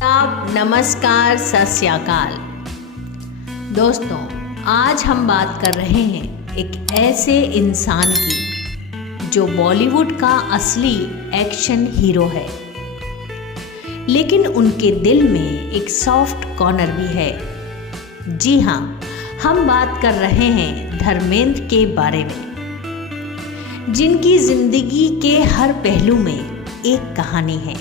आदाब, नमस्कार, सत श्री अकाल। दोस्तों, आज हम बात कर रहे हैं एक ऐसे इंसान की जो बॉलीवुड का असली एक्शन हीरो है, लेकिन उनके दिल में एक सॉफ्ट कॉर्नर भी है। जी हाँ, हम बात कर रहे हैं धर्मेंद्र के बारे में, जिनकी जिंदगी के हर पहलू में एक कहानी है।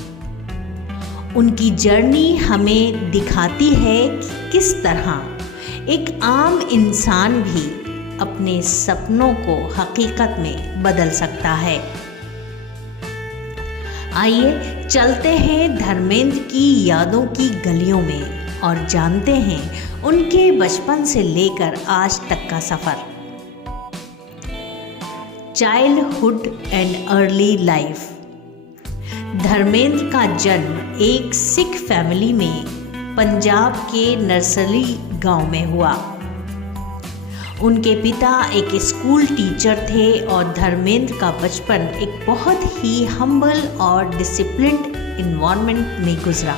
उनकी जर्नी हमें दिखाती है कि किस तरह एक आम इंसान भी अपने सपनों को हकीकत में बदल सकता है। आइए चलते हैं धर्मेंद्र की यादों की गलियों में और जानते हैं उनके बचपन से लेकर आज तक का सफ़र। Childhood and early life. Dharmendra का जन्म एक सिख फैमिली में पंजाब के नर्सरी गांव में हुआ। उनके पिता एक स्कूल टीचर थे और धर्मेंद्र का बचपन एक बहुत ही हम्बल और डिसिप्लिन्ड इन्वायरमेंट में गुजरा।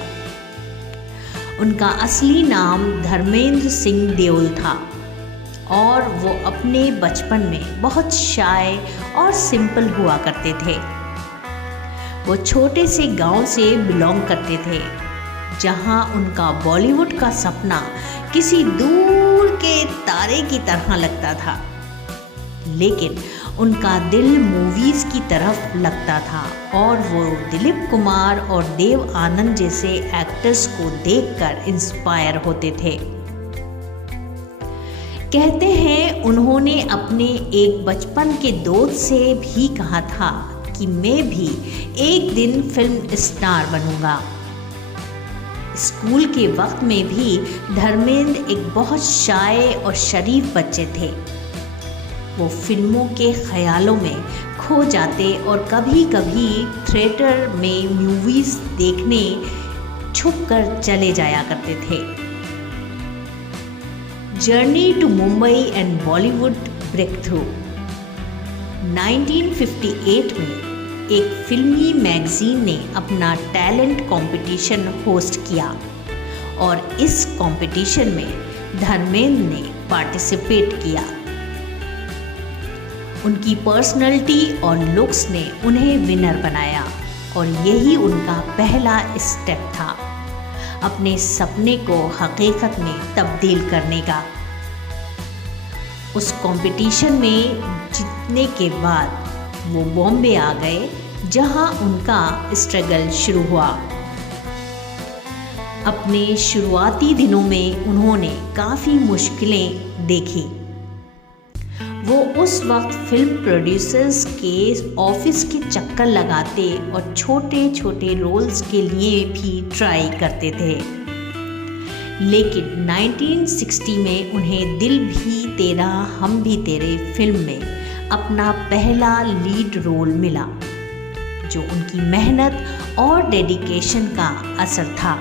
उनका असली नाम धर्मेंद्र सिंह देओल था और वो अपने बचपन में बहुत शाय और सिंपल हुआ करते थे। वो छोटे से गांव से बिलोंग करते थे, जहां उनका बॉलीवुड का सपना किसी दूर के तारे की तरह लगता था, लेकिन उनका दिल मूवीज़ की तरफ लगता था और वो दिलीप कुमार और देव आनंद जैसे एक्टर्स को देखकर इंस्पायर होते थे। कहते हैं उन्होंने अपने एक बचपन के दोस्त से भी कहा था कि मैं भी एक दिन फिल्म स्टार बनूंगा। स्कूल के वक्त में भी धर्मेंद्र एक बहुत शाय और शरीफ बच्चे थे। वो फिल्मों के ख्यालों में खो जाते और कभी कभी थिएटर में मूवीज़ देखने छुपकर चले जाया करते थे। Journey to Mumbai and Bollywood breakthrough. 1958 में एक फिल्मी मैगजीन ने अपना टैलेंट कंपटीशन होस्ट किया और इस कंपटीशन में धर्मेंद्र ने पार्टिसिपेट किया। उनकी पर्सनैलिटी और लुक्स ने उन्हें विनर बनाया और यही उनका पहला स्टेप था अपने सपने को हकीकत में तब्दील करने का। उस कंपटीशन में जीतने के बाद वो बॉम्बे आ गए, जहां उनका स्ट्रगल शुरू हुआ। अपने शुरुआती दिनों में उन्होंने काफ़ी मुश्किलें देखी। वो उस वक्त फिल्म प्रोड्यूसर्स के ऑफिस के चक्कर लगाते और छोटे छोटे रोल्स के लिए भी ट्राई करते थे, लेकिन 1960 में उन्हें दिल भी तेरा हम भी तेरे फिल्म में अपना पहला लीड रोल मिला, जो उनकी मेहनत और डेडिकेशन का असर था।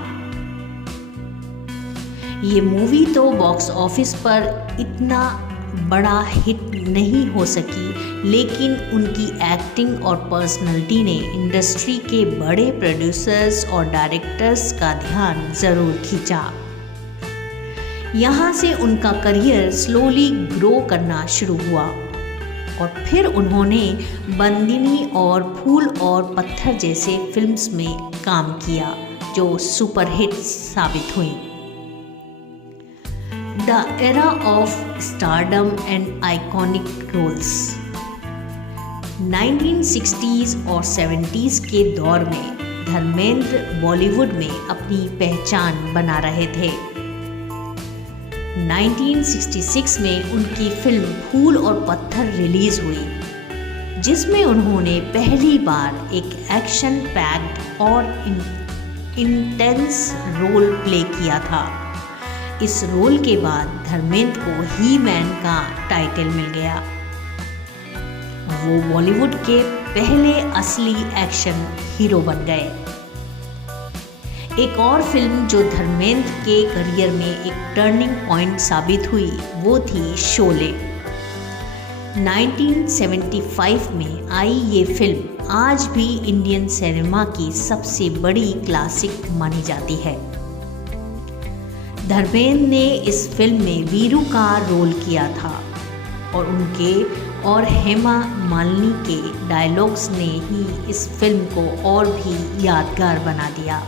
ये मूवी तो बॉक्स ऑफिस पर इतना बड़ा हिट नहीं हो सकी, लेकिन उनकी एक्टिंग और पर्सनैलिटी ने इंडस्ट्री के बड़े प्रोड्यूसर्स और डायरेक्टर्स का ध्यान ज़रूर खींचा। यहाँ से उनका करियर स्लोली ग्रो करना शुरू हुआ और फिर उन्होंने बंदिनी और फूल और पत्थर जैसे फिल्म्स में काम किया, जो सुपरहिट साबित हुई। The era of stardom and iconic roles. 1960s और 70s के दौर में धर्मेंद्र बॉलीवुड में अपनी पहचान बना रहे थे। 1966 में उनकी फिल्म फूल और पत्थर रिलीज हुई, जिसमें उन्होंने पहली बार एक एक्शन पैक्ड और इंटेंस रोल प्ले किया था। इस रोल के बाद धर्मेंद्र को ही मैन का टाइटल मिल गया। वो बॉलीवुड के पहले असली एक्शन हीरो बन गए। एक और फिल्म जो धर्मेंद्र के करियर में एक टर्निंग पॉइंट साबित हुई वो थी शोले। 1975 में आई ये फिल्म आज भी इंडियन सिनेमा की सबसे बड़ी क्लासिक मानी जाती है। धर्मेंद्र ने इस फिल्म में वीरू का रोल किया था और उनके और हेमा मालिनी के डायलॉग्स ने ही इस फिल्म को और भी यादगार बना दिया।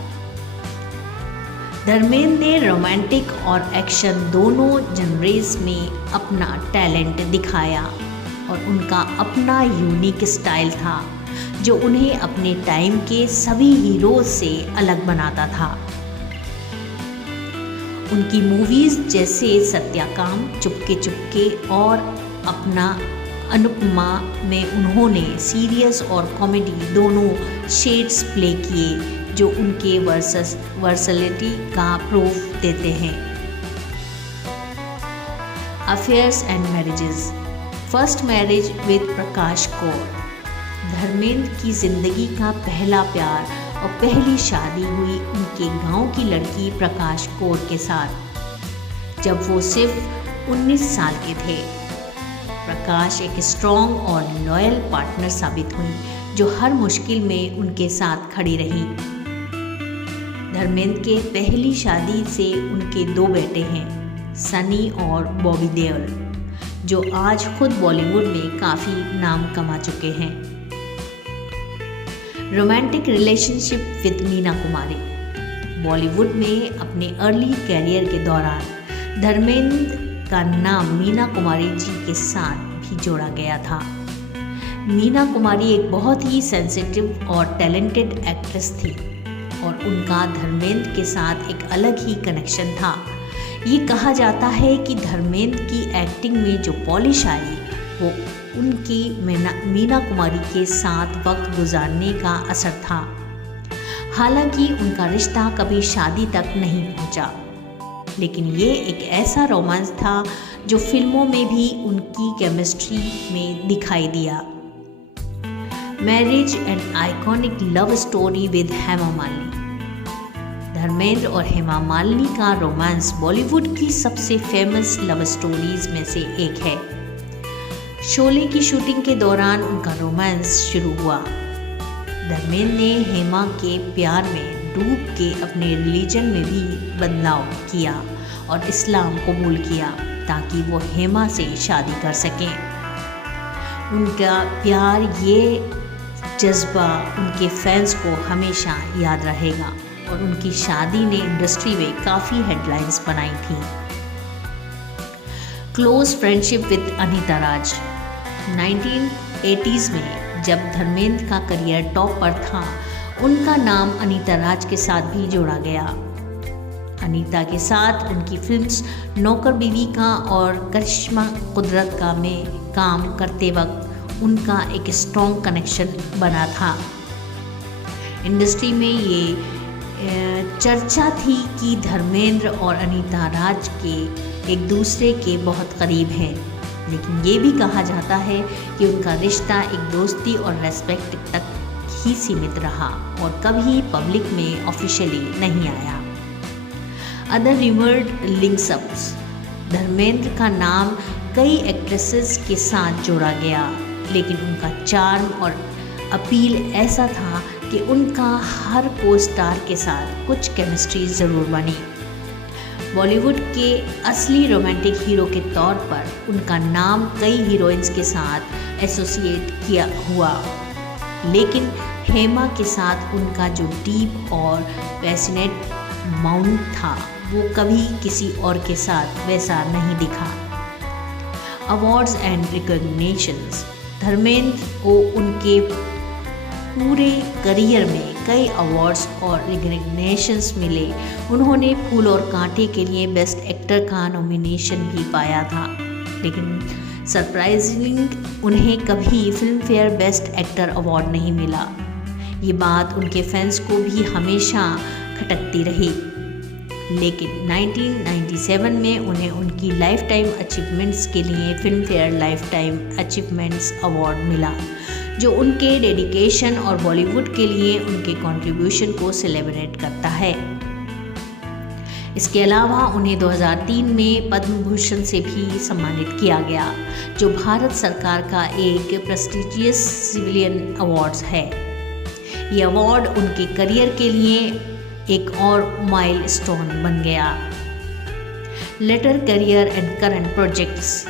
धर्मेंद्र ने रोमांटिक और एक्शन दोनों जनरेस में अपना टैलेंट दिखाया और उनका अपना यूनिक स्टाइल था जो उन्हें अपने टाइम के सभी हीरोज से अलग बनाता था। उनकी मूवीज़ जैसे सत्याकाम, चुपके चुपके और अपना अनुपमा में उन्होंने सीरियस और कॉमेडी दोनों शेड्स प्ले किए जो उनके वर्सलिटी का प्रूफ देते हैं। Affairs and marriages. First marriage with Prakash Kaur. Dharmendra की ज़िंदगी का पहला प्यार और पहली शादी हुई उनके गांव की लड़की प्रकाश कौर के साथ जब वो सिर्फ 19 साल के थे। प्रकाश एक स्ट्रॉन्ग और लॉयल पार्टनर साबित हुई जो हर मुश्किल में उनके साथ खड़ी रही। धर्मेंद्र के पहली शादी से उनके 2 बेटे हैं, सनी और बॉबी देओल, जो आज खुद बॉलीवुड में काफ़ी नाम कमा चुके हैं। Romantic relationship with Meena Kumari. Bollywood में अपने अर्ली कैरियर के दौरान धर्मेंद्र का नाम मीना कुमारी जी के साथ भी जोड़ा गया था। मीना कुमारी एक बहुत ही सेंसिटिव और टैलेंटेड एक्ट्रेस थी और उनका धर्मेंद्र के साथ एक अलग ही कनेक्शन था। ये कहा जाता है कि धर्मेंद्र की एक्टिंग में जो पॉलिश आई वो उनकी मीना कुमारी के साथ वक्त गुजारने का असर था। हालांकि उनका रिश्ता कभी शादी तक नहीं पहुंचा, लेकिन ये एक ऐसा रोमांस था जो फिल्मों में भी उनकी केमिस्ट्री में दिखाई दिया। Marriage and iconic love story with Hema Malini. Dharmendra और हेमा मालिनी का रोमांस बॉलीवुड की सबसे फेमस लव स्टोरीज में से एक है। शोले की शूटिंग के दौरान उनका रोमांस शुरू हुआ। धर्मेंद्र ने हेमा के प्यार में डूब के अपने रिलीजन में भी बदलाव किया और इस्लाम कबूल किया ताकि वो हेमा से शादी कर सकें। उनका प्यार, ये जज्बा उनके फैंस को हमेशा याद रहेगा और उनकी शादी ने इंडस्ट्री में काफ़ी हेडलाइंस बनाई थी। Close friendship with Anita Raj. 1980s में जब धर्मेंद्र का करियर टॉप पर था, उनका नाम अनीता राज के साथ भी जोड़ा गया। अनीता के साथ उनकी फिल्म्स नौकर बीवी का और करिश्मा कुदरत का में काम करते वक्त उनका एक स्ट्रॉन्ग कनेक्शन बना था। इंडस्ट्री में ये चर्चा थी कि धर्मेंद्र और अनीता राज के एक दूसरे के बहुत करीब हैं, लेकिन ये भी कहा जाता है कि उनका रिश्ता एक दोस्ती और रेस्पेक्ट तक ही सीमित रहा और कभी पब्लिक में ऑफिशियली नहीं आया। Other revered links ups. Dharmendra का नाम कई एक्ट्रेसेस के साथ जोड़ा गया, लेकिन उनका चार्म और अपील ऐसा था कि उनका हर को स्टार के साथ कुछ केमिस्ट्री ज़रूर बनी। बॉलीवुड के असली रोमांटिक हीरो के तौर पर उनका नाम कई हीरोइंस के साथ एसोसिएट किया हुआ, लेकिन हेमा के साथ उनका जो डीप और पैशनेट माउंट था वो कभी किसी और के साथ वैसा नहीं दिखा। Awards and recognitions. धर्मेंद्र को उनके पूरे करियर में कई अवार्ड्स और रिकॉग्निशंस मिले। उन्होंने फूल और कांटे के लिए बेस्ट एक्टर का नॉमिनेशन भी पाया था, लेकिन सरप्राइजिंग उन्हें कभी film fair best actor award नहीं मिला। ये बात उनके फैंस को भी हमेशा खटकती रही, लेकिन 1997 में उन्हें उनकी लाइफ टाइम अचीवमेंट्स के लिए film fair life time achievements award मिला, जो उनके डेडिकेशन और बॉलीवुड के लिए उनके कंट्रीब्यूशन को सेलिब्रेट करता है। इसके अलावा उन्हें 2003 में पद्म भूषण से भी सम्मानित किया गया, जो भारत सरकार का एक प्रेस्टिजियस सिविलियन अवार्ड्स है। ये अवार्ड उनके करियर के लिए एक और माइलस्टोन बन गया। Later career and current projects.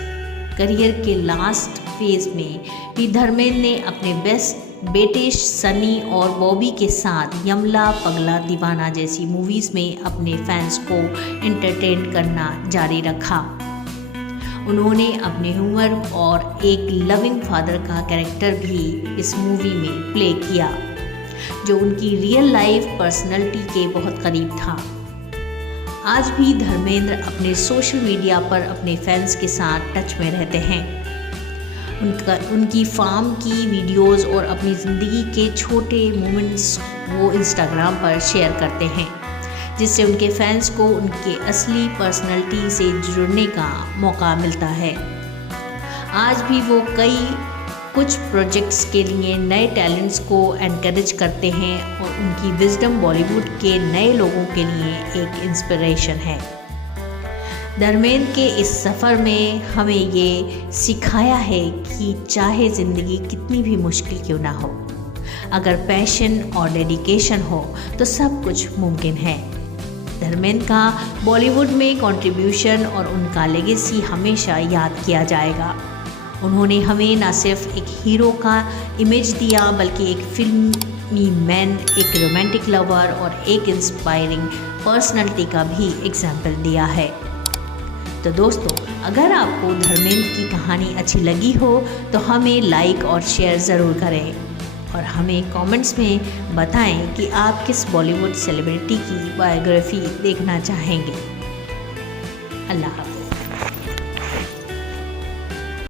Career के लास्ट फेज में भी धर्मेंद्र ने अपने बेस्ट बेटे सनी और बॉबी के साथ यमला पगला दीवाना जैसी मूवीज़ में अपने फैंस को एंटरटेन करना जारी रखा। उन्होंने अपने ह्यूमर और एक लविंग फादर का कैरेक्टर भी इस मूवी में प्ले किया, जो उनकी रियल लाइफ पर्सनैलिटी के बहुत करीब था। आज भी धर्मेंद्र अपने सोशल मीडिया पर अपने फैंस के साथ टच में रहते हैं। उनकी फार्म की वीडियोस और अपनी ज़िंदगी के छोटे मोमेंट्स वो इंस्टाग्राम पर शेयर करते हैं, जिससे उनके फैंस को उनके असली पर्सनैलिटी से जुड़ने का मौका मिलता है। आज भी वो कुछ प्रोजेक्ट्स के लिए नए टैलेंट्स को एनकरेज करते हैं और उनकी विजडम बॉलीवुड के नए लोगों के लिए एक इंस्पिरेशन है। धर्मेंद्र के इस सफ़र में हमें ये सिखाया है कि चाहे ज़िंदगी कितनी भी मुश्किल क्यों ना हो, अगर पैशन और डेडिकेशन हो तो सब कुछ मुमकिन है। धर्मेंद्र का बॉलीवुड में कंट्रीब्यूशन और उनका लेगेसी हमेशा याद किया जाएगा। उन्होंने हमें न सिर्फ एक हीरो का इमेज दिया, बल्कि एक फिल्मी मैन, एक रोमांटिक लवर और एक इंस्पायरिंग पर्सनालिटी का भी एग्जाम्पल दिया है। तो दोस्तों, अगर आपको धर्मेंद्र की कहानी अच्छी लगी हो तो हमें लाइक और शेयर ज़रूर करें और हमें कमेंट्स में बताएं कि आप किस बॉलीवुड सेलिब्रिटी की बायोग्राफी देखना चाहेंगे। अल्लाह हाफ़िज़।